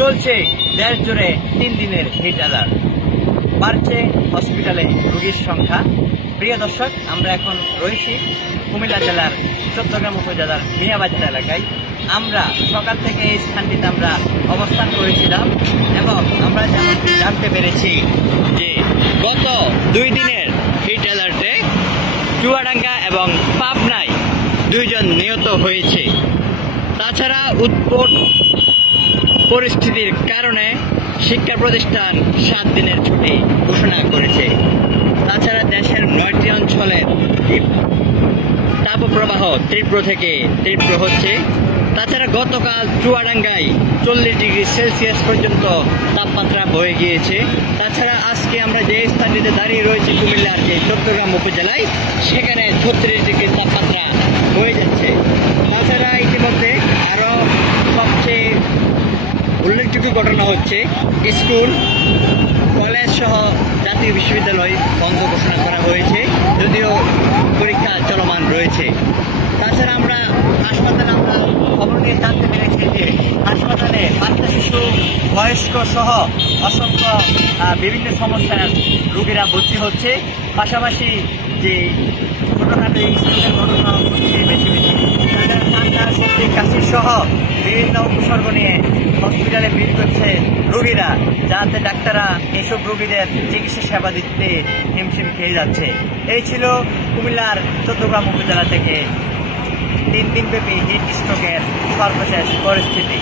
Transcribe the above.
চলছে দেশ জুড়ে 3 দিনের হিট অ্যালার্ট। বাড়ছে হসপিটালে রোগীর সংখ্যা। প্রিয় দর্শক, আমরা এখন রয়েছি কুমিল্লা জেলার চট্টগ্রাম উপজেলার মিয়াবাজার এলাকায়। আমরা সকাল থেকে এই স্থানটিতে আমরা অবস্থান করেছিলাম এবং আমরা জানতে পেরেছি যে গত 2 দিনের হিট অ্যালার্টে চুয়াডাঙ্গা এবং পাবনায় 2 জন নিহত হয়েছে। তাছাড়া উৎকট পরিস্থিতির কারণে শিক্ষা প্রতিষ্ঠান 7 দিনের ছুটি ঘোষণা করেছে। তাছাড়া দেশের 9টি অঞ্চলের তাপপ্রবাহ তীব্র থেকে তীব্র হচ্ছে। তাছাড়া গতকাল চুয়াডাঙ্গায় 40 ডিগ্রি সেলসিয়াস পর্যন্ত তাপমাত্রা বয়ে গিয়েছে। তাছাড়া আজকে আমরা যে স্থানটিতে দাঁড়িয়ে রয়েছি কুমিল্লার যে চট্টগ্রাম উপজেলায়, সেখানে 36 ডিগ্রি তাপমাত্রা বয়ে যাচ্ছে। তাছাড়া ইতিমধ্যে আরও সবচেয়ে উল্লেখযোগ্য ঘটনা হচ্ছে স্কুল, কলেজ সহ জাতীয় বিশ্ববিদ্যালয় বন্ধ ঘোষণা করা হয়েছে, যদিও পরীক্ষা চলমান রয়েছে। তাছাড়া আমরা হাসপাতালে খবর নিয়ে জানতে পেরেছি যে হাসপাতালে বাচ্চা শিশু, বয়স্ক সহ অসংখ্য বিভিন্ন সমস্যার রোগীরা ভর্তি হচ্ছে। পাশাপাশি যে ছোটখাটো স্ট্রোকের ঘটনা হচ্ছে বেশি বেশি, ঠান্ডা, সর্দি, কাশি সহ বিভিন্ন উপসর্গ নিয়ে হসপিটালে ভিড় করছে রোগীরা, যাতে ডাক্তাররা এইসব রোগীদের চিকিৎসা সেবা দিতে হিমশিম খেয়ে যাচ্ছে। এই ছিল কুমিল্লার চট্টগ্রাম উপজেলা থেকে 3 দিনব্যাপী হিট স্ট্রোকের সর্বশেষ পরিস্থিতি।